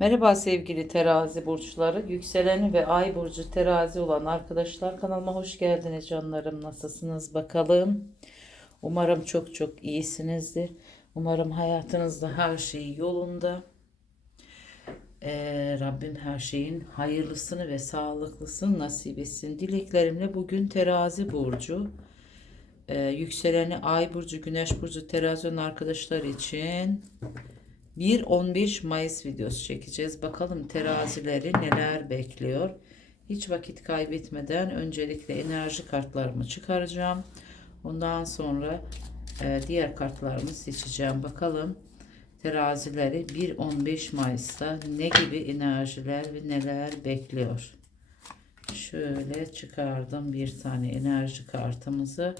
Merhaba sevgili terazi burçları. Yükseleni ve ay burcu terazi olan arkadaşlar kanalıma hoş geldiniz canlarım. Nasılsınız bakalım. Umarım çok çok iyisinizdir. Umarım hayatınızda her şey yolunda. Ee, Rabbim her şeyin hayırlısını ve sağlıklısını nasip etsin. Dileklerimle bugün terazi burcu. Ee, yükseleni ay burcu, güneş burcu terazi olan arkadaşlar için 1-15 Mayıs videosu çekeceğiz. Bakalım terazileri neler bekliyor. Hiç vakit kaybetmeden öncelikle enerji kartlarımı çıkaracağım. Ondan sonra e, diğer kartlarımı seçeceğim. Bakalım terazileri 1-15 Mayıs'ta ne gibi enerjiler ve neler bekliyor. Şöyle çıkardım bir tane enerji kartımızı.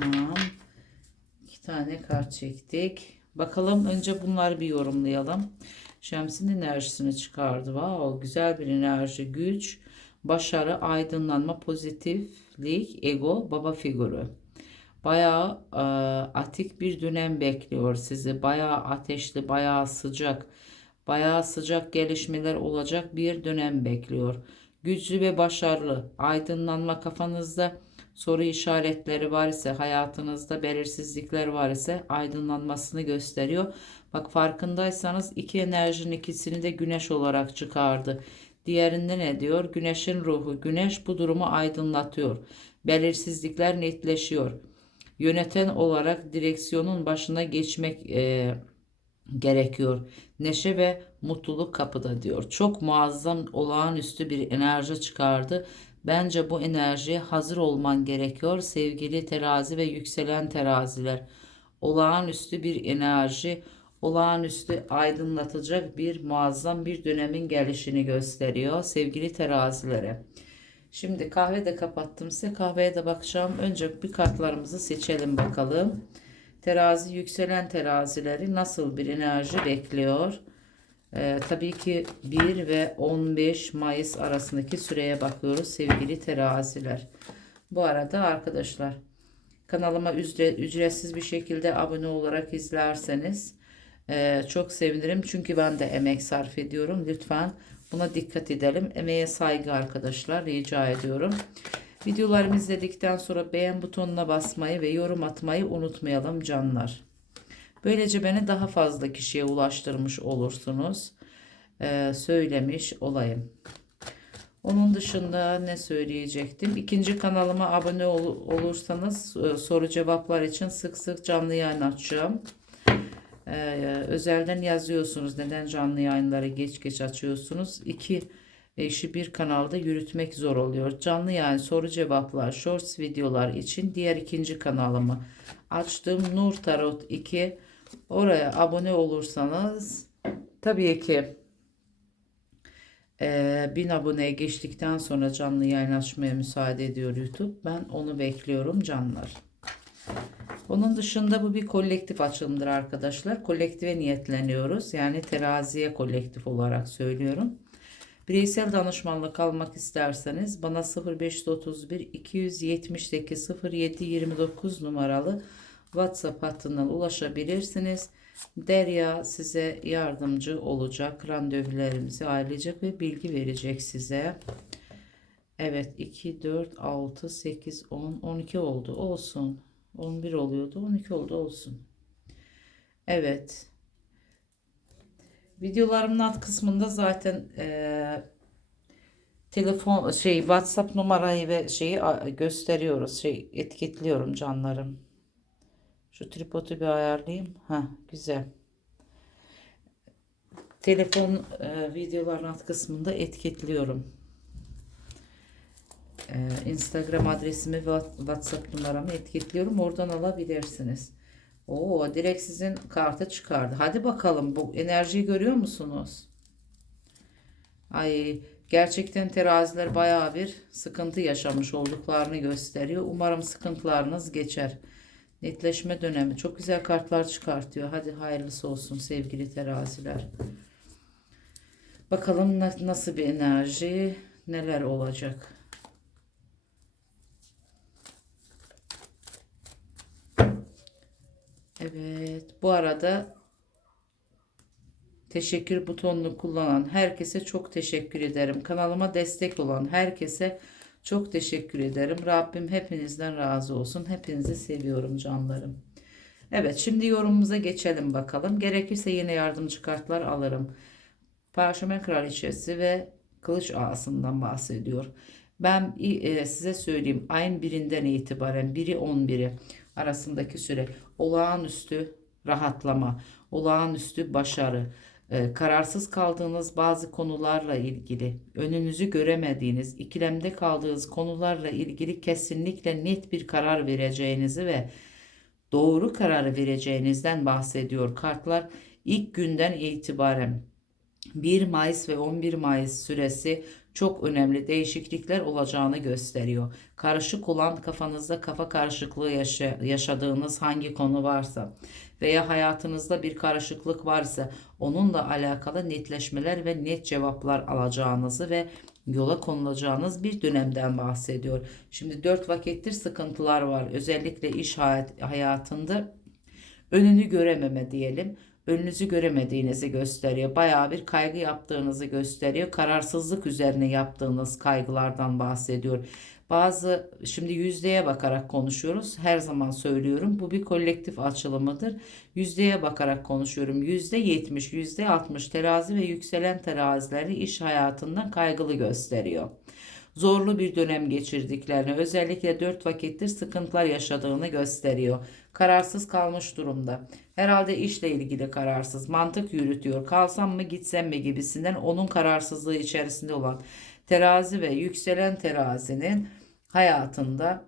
Tamam. İki tane kart çektik. Bakalım önce bunları bir yorumlayalım. Şems'in enerjisini çıkardı. Wow, güzel bir enerji, güç, başarı, aydınlanma, pozitiflik, ego, baba figürü. Bayağı e, atik bir dönem bekliyor sizi. Bayağı ateşli, bayağı sıcak, bayağı sıcak gelişmeler olacak bir dönem bekliyor. Güçlü ve başarılı, aydınlanma kafanızda soru işaretleri var ise hayatınızda belirsizlikler var ise aydınlanmasını gösteriyor. Bak farkındaysanız iki enerjinin ikisini de güneş olarak çıkardı. Diğerinde ne diyor? Güneşin ruhu. Güneş bu durumu aydınlatıyor. Belirsizlikler netleşiyor. Yöneten olarak direksiyonun başına geçmek e, gerekiyor. Neşe ve mutluluk kapıda diyor. Çok muazzam olağanüstü bir enerji çıkardı. Bence bu enerjiye hazır olman gerekiyor sevgili terazi ve yükselen teraziler. Olağanüstü bir enerji, olağanüstü aydınlatacak bir muazzam bir dönemin gelişini gösteriyor sevgili terazilere. Şimdi kahve de kapattım size kahveye de bakacağım. Önce bir kartlarımızı seçelim bakalım. Terazi yükselen terazileri nasıl bir enerji bekliyor? Ee, tabii ki 1 ve 15 Mayıs arasındaki süreye bakıyoruz sevgili teraziler. Bu arada arkadaşlar kanalıma ücret, ücretsiz bir şekilde abone olarak izlerseniz e, çok sevinirim. Çünkü ben de emek sarf ediyorum. Lütfen buna dikkat edelim. Emeğe saygı arkadaşlar rica ediyorum. Videolarımı izledikten sonra beğen butonuna basmayı ve yorum atmayı unutmayalım canlar. Böylece beni daha fazla kişiye ulaştırmış olursunuz. Ee, söylemiş olayım. Onun dışında ne söyleyecektim? İkinci kanalıma abone ol olursanız e, soru cevaplar için sık sık canlı yayın açacağım. Ee, özelden yazıyorsunuz neden canlı yayınları geç geç açıyorsunuz. İki işi bir kanalda yürütmek zor oluyor. Canlı yayın soru cevaplar, shorts videolar için diğer ikinci kanalımı açtım. Nur Tarot 2 Oraya abone olursanız tabii ki e, 1000 aboneye geçtikten sonra canlı yayın açmaya müsaade ediyor YouTube. Ben onu bekliyorum canlar. Onun dışında bu bir kolektif açılımdır arkadaşlar. Kolektive niyetleniyoruz. Yani teraziye kolektif olarak söylüyorum. Bireysel danışmanlık almak isterseniz bana 0531 278 07 29 numaralı WhatsApp hattından ulaşabilirsiniz. Derya size yardımcı olacak. Randevularımızı ayarlayacak ve bilgi verecek size. Evet 2, 4, 6, 8, 10, 12 oldu. Olsun. 11 oluyordu. 12 oldu. Olsun. Evet. Videolarımın alt kısmında zaten e, telefon şey WhatsApp numarayı ve şeyi gösteriyoruz. Şey etiketliyorum canlarım. Şu tripodu bir ayarlayayım. Ha güzel. Telefon e, videoların alt kısmında etiketliyorum. E, Instagram adresimi ve WhatsApp numaramı etiketliyorum. Oradan alabilirsiniz. Oo direkt sizin kartı çıkardı. Hadi bakalım bu enerjiyi görüyor musunuz? Ay gerçekten teraziler bayağı bir sıkıntı yaşamış olduklarını gösteriyor. Umarım sıkıntılarınız geçer. Netleşme dönemi. Çok güzel kartlar çıkartıyor. Hadi hayırlısı olsun sevgili teraziler. Bakalım nasıl bir enerji, neler olacak. Evet. Bu arada teşekkür butonunu kullanan herkese çok teşekkür ederim. Kanalıma destek olan herkese çok teşekkür ederim. Rabbim hepinizden razı olsun. Hepinizi seviyorum canlarım. Evet şimdi yorumumuza geçelim bakalım. Gerekirse yine yardımcı kartlar alırım. Parşömen kraliçesi ve kılıç ağasından bahsediyor. Ben e, size söyleyeyim ayın birinden itibaren biri 11'i arasındaki süre olağanüstü rahatlama, olağanüstü başarı, e, kararsız kaldığınız bazı konularla ilgili, önünüzü göremediğiniz, ikilemde kaldığınız konularla ilgili kesinlikle net bir karar vereceğinizi ve doğru kararı vereceğinizden bahsediyor kartlar. İlk günden itibaren 1 Mayıs ve 11 Mayıs süresi çok önemli değişiklikler olacağını gösteriyor. Karışık olan kafanızda kafa karışıklığı yaşa yaşadığınız hangi konu varsa veya hayatınızda bir karışıklık varsa onunla alakalı netleşmeler ve net cevaplar alacağınızı ve yola konulacağınız bir dönemden bahsediyor. Şimdi 4 vakittir sıkıntılar var. Özellikle iş hayat, hayatında önünü görememe diyelim önünüzü göremediğinizi gösteriyor. Bayağı bir kaygı yaptığınızı gösteriyor. Kararsızlık üzerine yaptığınız kaygılardan bahsediyor. Bazı şimdi yüzdeye bakarak konuşuyoruz. Her zaman söylüyorum. Bu bir kolektif açılımıdır. Yüzdeye bakarak konuşuyorum. Yüzde yetmiş, yüzde altmış terazi ve yükselen terazileri iş hayatından kaygılı gösteriyor zorlu bir dönem geçirdiklerini, özellikle 4 vakittir sıkıntılar yaşadığını gösteriyor. Kararsız kalmış durumda. Herhalde işle ilgili kararsız, mantık yürütüyor. Kalsam mı gitsem mi gibisinden onun kararsızlığı içerisinde olan terazi ve yükselen terazinin hayatında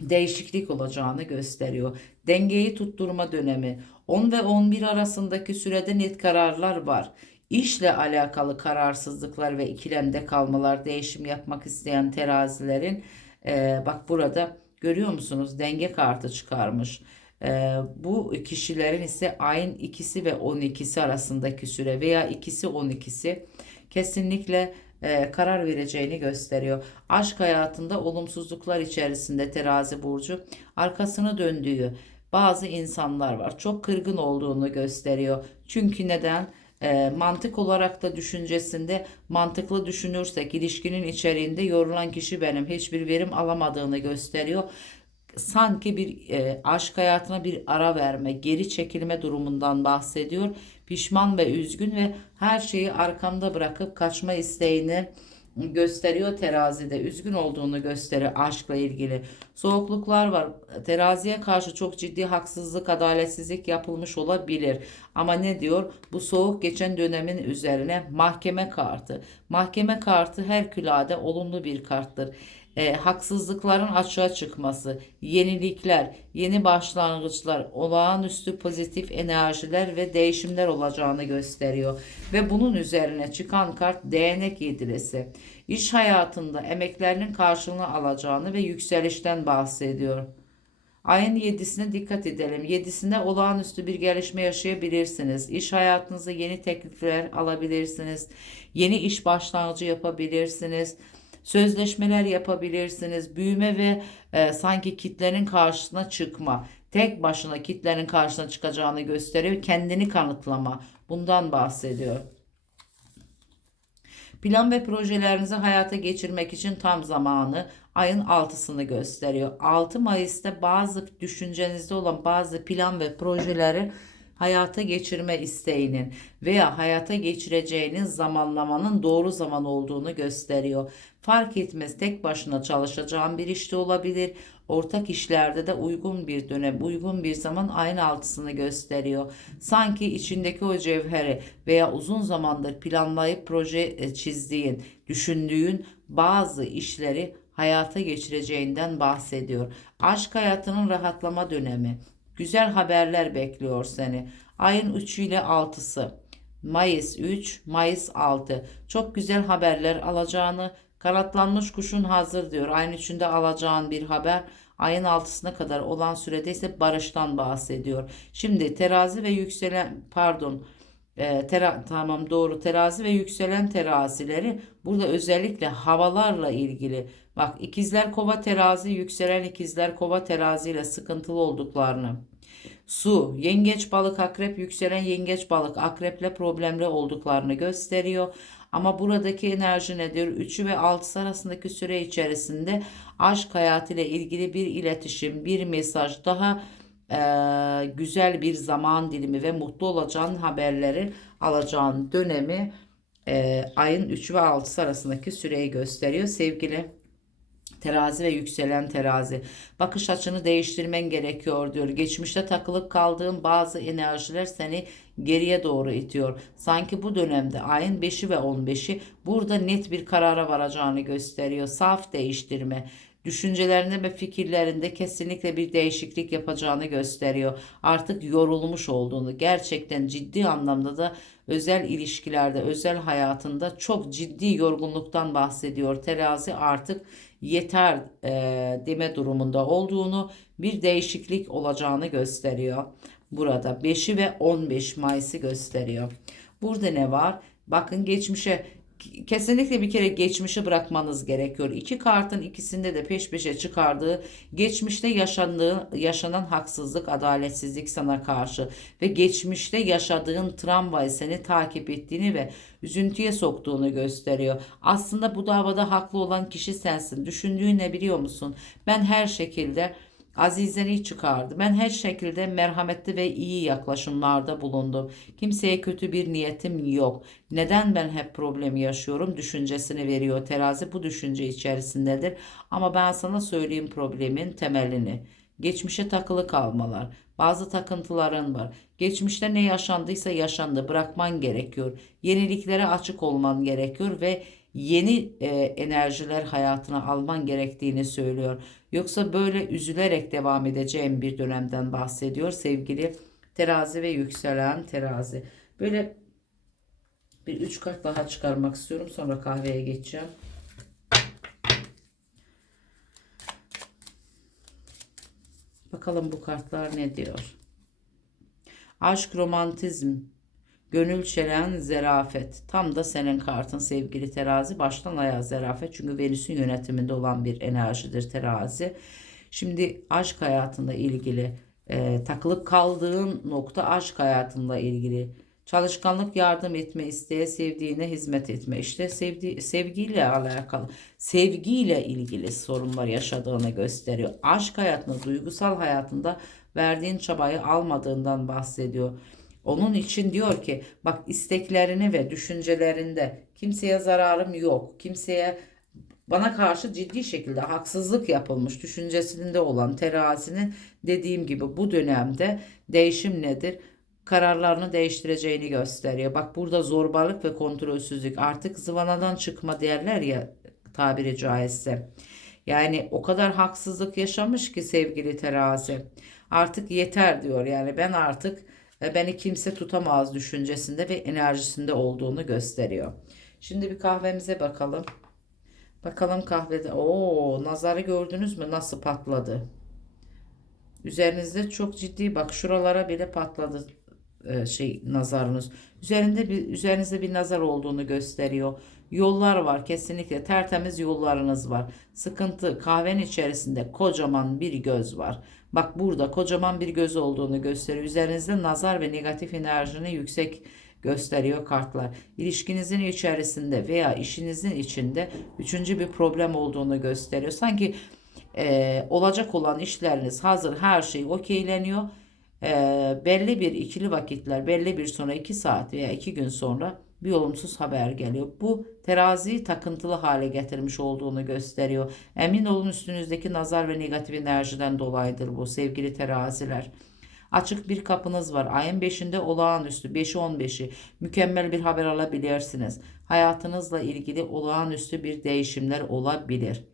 değişiklik olacağını gösteriyor. Dengeyi tutturma dönemi 10 ve 11 arasındaki sürede net kararlar var. İşle alakalı kararsızlıklar ve ikilemde kalmalar, değişim yapmak isteyen terazilerin e, bak burada görüyor musunuz denge kartı çıkarmış. E, bu kişilerin ise ayın ikisi ve 12'si arasındaki süre veya ikisi 12'si kesinlikle e, karar vereceğini gösteriyor. Aşk hayatında olumsuzluklar içerisinde terazi burcu arkasını döndüğü bazı insanlar var. Çok kırgın olduğunu gösteriyor. Çünkü neden? E, mantık olarak da düşüncesinde mantıklı düşünürsek ilişkinin içeriğinde yorulan kişi benim hiçbir verim alamadığını gösteriyor. Sanki bir e, aşk hayatına bir ara verme, geri çekilme durumundan bahsediyor. Pişman ve üzgün ve her şeyi arkamda bırakıp kaçma isteğini gösteriyor terazide. Üzgün olduğunu gösteriyor aşkla ilgili. Soğukluklar var. Teraziye karşı çok ciddi haksızlık, adaletsizlik yapılmış olabilir. Ama ne diyor? Bu soğuk geçen dönemin üzerine mahkeme kartı. Mahkeme kartı her külade olumlu bir karttır e, haksızlıkların açığa çıkması, yenilikler, yeni başlangıçlar, olağanüstü pozitif enerjiler ve değişimler olacağını gösteriyor. Ve bunun üzerine çıkan kart değnek yedilisi. İş hayatında emeklerinin karşılığını alacağını ve yükselişten bahsediyor. Ayın 7'sine dikkat edelim. 7'sinde olağanüstü bir gelişme yaşayabilirsiniz. İş hayatınızda yeni teklifler alabilirsiniz. Yeni iş başlangıcı yapabilirsiniz sözleşmeler yapabilirsiniz. Büyüme ve e, sanki kitlenin karşısına çıkma, tek başına kitlenin karşısına çıkacağını gösteriyor. Kendini kanıtlama. Bundan bahsediyor. Plan ve projelerinizi hayata geçirmek için tam zamanı ayın 6'sını gösteriyor. 6 Mayıs'ta bazı düşüncenizde olan bazı plan ve projeleri hayata geçirme isteğinin veya hayata geçireceğiniz zamanlamanın doğru zaman olduğunu gösteriyor. Fark etmez tek başına çalışacağın bir işte olabilir. Ortak işlerde de uygun bir dönem, uygun bir zaman aynı altısını gösteriyor. Sanki içindeki o cevheri veya uzun zamandır planlayıp proje e, çizdiğin, düşündüğün bazı işleri hayata geçireceğinden bahsediyor. Aşk hayatının rahatlama dönemi. Güzel haberler bekliyor seni. Ayın 3 ile 6'sı. Mayıs 3, Mayıs 6. Çok güzel haberler alacağını, kanatlanmış kuşun hazır diyor. Ayın 3'ünde alacağın bir haber ayın 6'sına kadar olan sürede ise barıştan bahsediyor. Şimdi terazi ve yükselen pardon e, tera, tamam doğru terazi ve yükselen terazileri burada özellikle havalarla ilgili Bak ikizler kova terazi yükselen ikizler kova terazi ile sıkıntılı olduklarını. Su, yengeç balık akrep yükselen yengeç balık akreple problemli olduklarını gösteriyor. Ama buradaki enerji nedir? 3'ü ve 6 arasındaki süre içerisinde aşk hayatıyla ilgili bir iletişim, bir mesaj, daha eee, güzel bir zaman dilimi ve mutlu olacağın haberleri alacağın dönemi eee, ayın 3 ve 6 arasındaki süreyi gösteriyor sevgili Terazi ve yükselen terazi. Bakış açını değiştirmen gerekiyor diyor. Geçmişte takılıp kaldığın bazı enerjiler seni geriye doğru itiyor. Sanki bu dönemde ayın 5'i ve 15'i burada net bir karara varacağını gösteriyor. Saf değiştirme. Düşüncelerinde ve fikirlerinde kesinlikle bir değişiklik yapacağını gösteriyor. Artık yorulmuş olduğunu, gerçekten ciddi anlamda da özel ilişkilerde, özel hayatında çok ciddi yorgunluktan bahsediyor. Terazi artık yeter e, deme durumunda olduğunu, bir değişiklik olacağını gösteriyor. Burada 5'i ve 15 Mayıs'ı gösteriyor. Burada ne var? Bakın geçmişe kesinlikle bir kere geçmişi bırakmanız gerekiyor. İki kartın ikisinde de peş peşe çıkardığı geçmişte yaşandığı yaşanan haksızlık, adaletsizlik sana karşı ve geçmişte yaşadığın travmayı seni takip ettiğini ve üzüntüye soktuğunu gösteriyor. Aslında bu davada haklı olan kişi sensin. Düşündüğün ne biliyor musun? Ben her şekilde Azizeni çıkardı. Ben her şekilde merhametli ve iyi yaklaşımlarda bulundum. Kimseye kötü bir niyetim yok. Neden ben hep problemi yaşıyorum? Düşüncesini veriyor terazi. Bu düşünce içerisindedir. Ama ben sana söyleyeyim problemin temelini. Geçmişe takılı kalmalar. Bazı takıntıların var. Geçmişte ne yaşandıysa yaşandı. Bırakman gerekiyor. Yeniliklere açık olman gerekiyor ve yeni e, enerjiler hayatına alman gerektiğini söylüyor. Yoksa böyle üzülerek devam edeceğim bir dönemden bahsediyor sevgili terazi ve yükselen terazi. Böyle bir üç kart daha çıkarmak istiyorum. Sonra kahveye geçeceğim. Bakalım bu kartlar ne diyor? Aşk, romantizm, gönül çelen, zerafet. Tam da senin kartın sevgili terazi. Baştan ayağa zerafet. Çünkü Venüs'ün yönetiminde olan bir enerjidir terazi. Şimdi aşk hayatında ilgili e, takılıp kaldığın nokta aşk hayatında ilgili. Çalışkanlık, yardım etme isteğe, sevdiğine hizmet etme. İşte sevdi, sevgiyle alakalı, sevgiyle ilgili sorunlar yaşadığını gösteriyor. Aşk hayatında, duygusal hayatında verdiğin çabayı almadığından bahsediyor. Onun için diyor ki bak isteklerini ve düşüncelerinde kimseye zararım yok. Kimseye bana karşı ciddi şekilde haksızlık yapılmış düşüncesinde olan terazinin dediğim gibi bu dönemde değişim nedir? kararlarını değiştireceğini gösteriyor. Bak burada zorbalık ve kontrolsüzlük artık zıvanadan çıkma derler ya tabiri caizse. Yani o kadar haksızlık yaşamış ki sevgili terazi. Artık yeter diyor. Yani ben artık e, beni kimse tutamaz düşüncesinde ve enerjisinde olduğunu gösteriyor. Şimdi bir kahvemize bakalım. Bakalım kahvede. Oo, nazarı gördünüz mü nasıl patladı? Üzerinizde çok ciddi bak şuralara bile patladı e, şey nazarınız. Üzerinde bir üzerinizde bir nazar olduğunu gösteriyor. Yollar var kesinlikle tertemiz yollarınız var. Sıkıntı kahvenin içerisinde kocaman bir göz var. Bak burada kocaman bir göz olduğunu gösteriyor. Üzerinizde nazar ve negatif enerjini yüksek gösteriyor kartlar. İlişkinizin içerisinde veya işinizin içinde üçüncü bir problem olduğunu gösteriyor. Sanki e, olacak olan işleriniz hazır her şey okeyleniyor e, belli bir ikili vakitler, belli bir sonra iki saat veya iki gün sonra bir olumsuz haber geliyor. Bu teraziyi takıntılı hale getirmiş olduğunu gösteriyor. Emin olun üstünüzdeki nazar ve negatif enerjiden dolayıdır bu sevgili teraziler. Açık bir kapınız var. Ayın 5'inde olağanüstü 5'i 15'i mükemmel bir haber alabilirsiniz. Hayatınızla ilgili olağanüstü bir değişimler olabilir.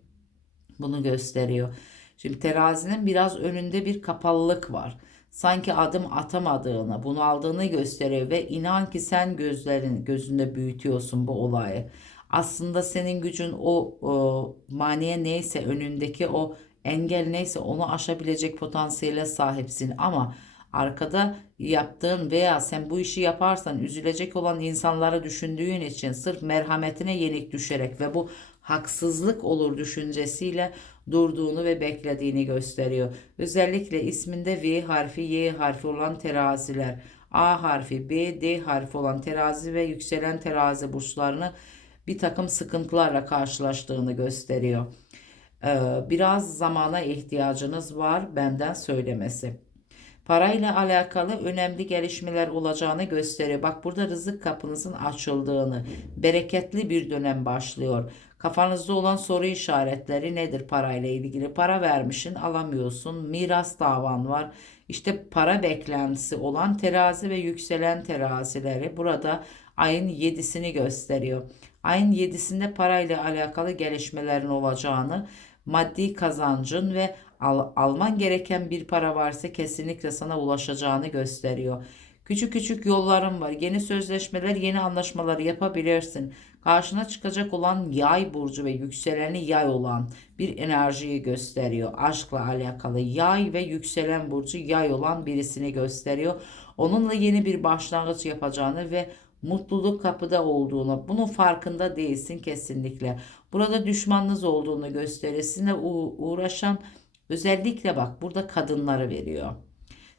Bunu gösteriyor. Şimdi terazinin biraz önünde bir kapalılık var sanki adım atamadığını, bunu aldığını gösteriyor ve inan ki sen gözlerin gözünde büyütüyorsun bu olayı. Aslında senin gücün o, o maniye neyse önündeki o engel neyse onu aşabilecek potansiyele sahipsin ama arkada yaptığın veya sen bu işi yaparsan üzülecek olan insanları düşündüğün için sırf merhametine yenik düşerek ve bu haksızlık olur düşüncesiyle durduğunu ve beklediğini gösteriyor. Özellikle isminde V harfi, Y harfi olan teraziler, A harfi, B, D harfi olan terazi ve yükselen terazi burçlarını bir takım sıkıntılarla karşılaştığını gösteriyor. Ee, biraz zamana ihtiyacınız var benden söylemesi. Parayla alakalı önemli gelişmeler olacağını gösteriyor. Bak burada rızık kapınızın açıldığını, bereketli bir dönem başlıyor. Kafanızda olan soru işaretleri nedir parayla ilgili? Para vermişsin alamıyorsun. Miras davan var. İşte para beklentisi olan terazi ve yükselen terazileri burada ayın 7'sini gösteriyor. Ayın 7'sinde parayla alakalı gelişmelerin olacağını, maddi kazancın ve al, alman gereken bir para varsa kesinlikle sana ulaşacağını gösteriyor. Küçük küçük yolların var. Yeni sözleşmeler, yeni anlaşmalar yapabilirsin. Karşına çıkacak olan yay burcu ve yükseleni yay olan bir enerjiyi gösteriyor. Aşkla alakalı yay ve yükselen burcu yay olan birisini gösteriyor. Onunla yeni bir başlangıç yapacağını ve mutluluk kapıda olduğunu, bunun farkında değilsin kesinlikle. Burada düşmanınız olduğunu gösterir. Sizinle uğraşan özellikle bak burada kadınları veriyor.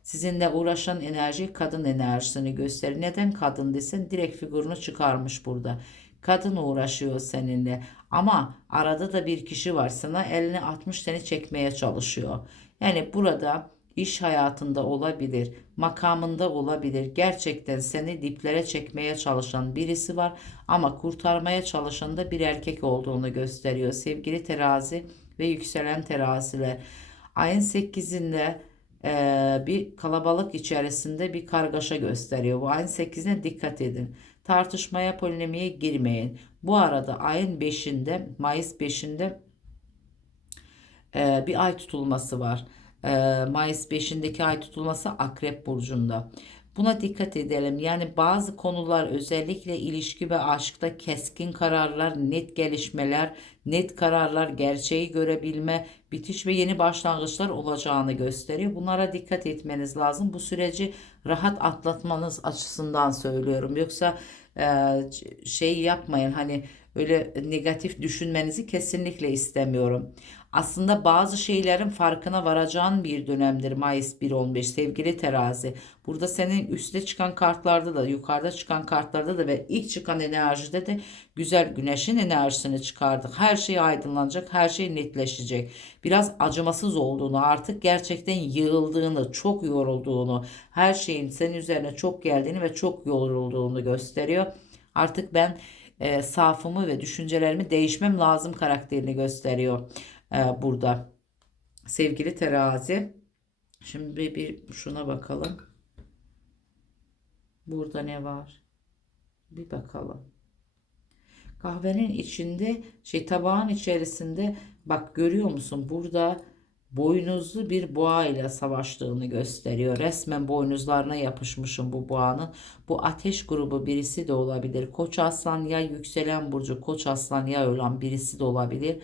Sizinle uğraşan enerji kadın enerjisini gösterir. Neden kadın desin? Direkt figürünü çıkarmış burada. Kadın uğraşıyor seninle ama arada da bir kişi var sana elini 60 seni çekmeye çalışıyor. Yani burada iş hayatında olabilir, makamında olabilir. Gerçekten seni diplere çekmeye çalışan birisi var ama kurtarmaya çalışan da bir erkek olduğunu gösteriyor. Sevgili terazi ve yükselen teraziler. Ayın 8'inde e, bir kalabalık içerisinde bir kargaşa gösteriyor. Bu ayın 8'ine dikkat edin. Tartışmaya, polemiğe girmeyin. Bu arada ayın 5'inde, Mayıs 5'inde e, bir ay tutulması var. E, Mayıs 5'indeki ay tutulması Akrep Burcu'nda. Buna dikkat edelim. Yani bazı konular özellikle ilişki ve aşkta keskin kararlar, net gelişmeler, net kararlar, gerçeği görebilme, bitiş ve yeni başlangıçlar olacağını gösteriyor. Bunlara dikkat etmeniz lazım. Bu süreci rahat atlatmanız açısından söylüyorum. Yoksa e, şey yapmayın hani öyle negatif düşünmenizi kesinlikle istemiyorum. Aslında bazı şeylerin farkına varacağın bir dönemdir Mayıs 1-15 sevgili terazi. Burada senin üstte çıkan kartlarda da yukarıda çıkan kartlarda da ve ilk çıkan enerjide de güzel güneşin enerjisini çıkardık. Her şey aydınlanacak, her şey netleşecek. Biraz acımasız olduğunu, artık gerçekten yığıldığını, çok yorulduğunu, her şeyin senin üzerine çok geldiğini ve çok yorulduğunu gösteriyor. Artık ben e, safımı ve düşüncelerimi değişmem lazım karakterini gösteriyor e, burada. Sevgili terazi. Şimdi bir, bir şuna bakalım. Burada ne var? Bir bakalım. Kahvenin içinde şey tabağın içerisinde bak görüyor musun? Burada boynuzlu bir boğa ile savaştığını gösteriyor. Resmen boynuzlarına yapışmışım bu boğanın. Bu ateş grubu birisi de olabilir. Koç aslan ya yükselen burcu koç aslan ya olan birisi de olabilir.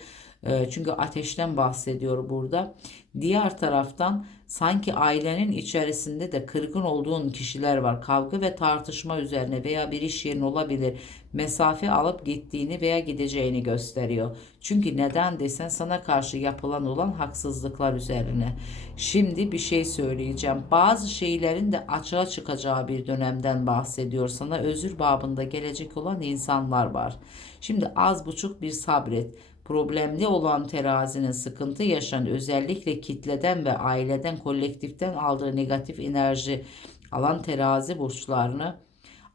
Ee, çünkü ateşten bahsediyor burada. Diğer taraftan sanki ailenin içerisinde de kırgın olduğun kişiler var. Kavga ve tartışma üzerine veya bir iş yerine olabilir. Mesafe alıp gittiğini veya gideceğini gösteriyor. Çünkü neden desen sana karşı yapılan olan haksızlıklar üzerine. Şimdi bir şey söyleyeceğim. Bazı şeylerin de açığa çıkacağı bir dönemden bahsediyor. Sana özür babında gelecek olan insanlar var. Şimdi az buçuk bir sabret problemli olan terazinin sıkıntı yaşayan özellikle kitleden ve aileden kolektiften aldığı negatif enerji alan terazi burçlarını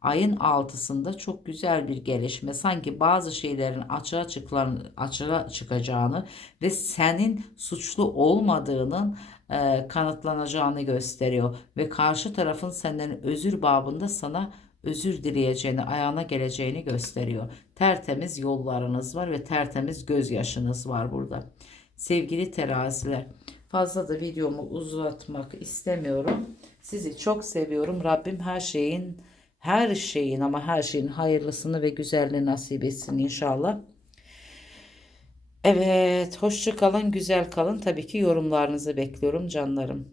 ayın altısında çok güzel bir gelişme sanki bazı şeylerin açığa, çıklan, açığa çıkacağını ve senin suçlu olmadığının e, kanıtlanacağını gösteriyor ve karşı tarafın senden özür babında sana özür dileyeceğini, ayağına geleceğini gösteriyor. Tertemiz yollarınız var ve tertemiz gözyaşınız var burada. Sevgili teraziler, fazla da videomu uzatmak istemiyorum. Sizi çok seviyorum. Rabbim her şeyin her şeyin ama her şeyin hayırlısını ve güzelliğini nasip etsin inşallah. Evet, hoşça kalın, güzel kalın. Tabii ki yorumlarınızı bekliyorum canlarım.